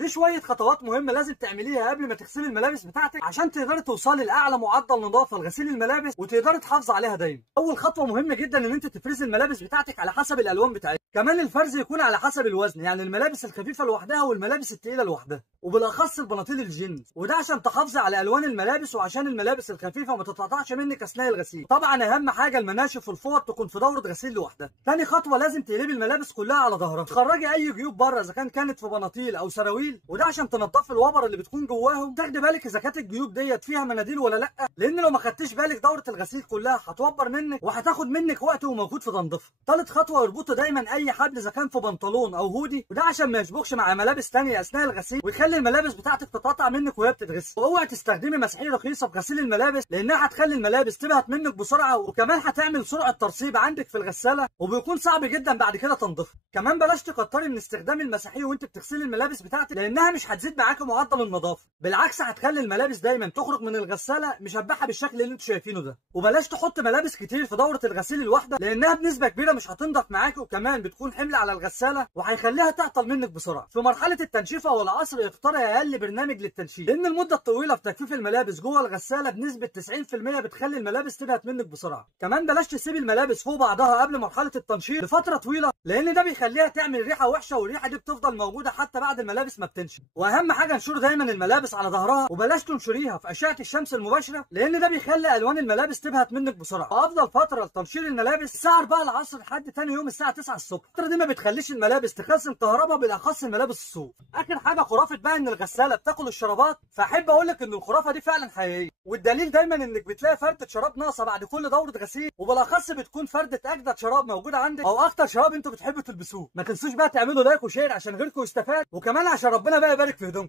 دي شويه خطوات مهمه لازم تعمليها قبل ما تغسلي الملابس بتاعتك عشان تقدري توصلي لاعلى معدل نظافه لغسيل الملابس وتقدري تحافظي عليها دايما. اول خطوه مهمه جدا ان انت تفرزي الملابس بتاعتك على حسب الالوان بتاعتها، كمان الفرز يكون على حسب الوزن، يعني الملابس الخفيفه لوحدها والملابس الثقيله لوحدها، وبالاخص البناطيل الجينز، وده عشان تحافظي على الوان الملابس وعشان الملابس الخفيفه ما تتقطعش منك اثناء الغسيل. طبعا اهم حاجه المناشف والفوط تكون في دوره غسيل لوحدها. تاني خطوه لازم تقلبي الملابس كلها على ظهرها، تخرجي اي جيوب بره اذا كانت في بناطيل او سراويل، وده عشان تنضفي الوبر اللي بتكون جواهم. تاخدي بالك اذا كانت الجيوب ديت فيها مناديل ولا لا، لان لو ما خدتيش بالك دوره الغسيل كلها هتوبر منك وهتاخد منك وقت ومجهود في تنظيفها. ثالث خطوه اربطي دايما اي حبل اذا كان في بنطلون او هودي، وده عشان ما يشبكش مع ملابس ثانيه اثناء الغسيل ويخلي الملابس بتاعتك تتقطع منك وهي بتتغسل. واوعي تستخدمي مسحيق رخيصه في غسيل الملابس لانها هتخلي الملابس تبهت منك بسرعه، وكمان هتعمل سرعه ترسيب عندك في الغساله وبيكون صعب جدا بعد كده تنظيفها. كمان بلاش تكتري من استخدام المساحيق وانت بتغسلي الملابس بتاعتك لانها مش هتزيد معاكي معدل النظافه، بالعكس هتخلي الملابس دايما تخرج من الغساله مشبحه بالشكل اللي انتوا شايفينه ده. وبلاش تحط ملابس كتير في دوره الغسيل الواحده لانها بنسبه كبيره مش هتنضف معاكي، وكمان بتكون حمل على الغساله وهيخليها تعطل منك بسرعه. في مرحله التنشيفه والعصر اختاري اقل برنامج للتنشيف، لان المده الطويله في تجفيف الملابس جوه الغساله بنسبه 90% بتخلي الملابس تبهت منك بسرعه. كمان بلاش تسيبي الملابس فوق بعضها قبل مرحله التنشيف لفتره طويله لان ده بيخليها تعمل ريحه وحشه، والريحه دي بتفضل موجوده حتى بعد الملابس ما بتنشف. واهم حاجه انشري دايما الملابس على ظهرها، وبلاش تنشريها في اشعه الشمس المباشره لان ده بيخلي الوان الملابس تبهت منك بسرعه. وافضل فتره لتنشير الملابس الساعه 4 العصر لحد ثاني يوم الساعه 9 الصبح. الفتره دي ما بتخليش الملابس تخزن كهرباء، بالاخص الملابس الصوف. اخر حاجه خرافه بقى ان الغساله بتاكل الشرابات، فاحب اقول لك ان الخرافه دي فعلا حقيقيه، والدليل دايما انك بتلاقي فرده شراب ناقصه بعد كل دوره غسيل، وبالاخص بتكون فرده اجدد شراب موجوده عندك او اكتر شراب انتوا بتحبوا تلبسوه. ما تنسوش بقى تعملوا لايك وشير عشان غيركم يستفاد، وكمان عشان ربنا بقى يبارك في هدومكم.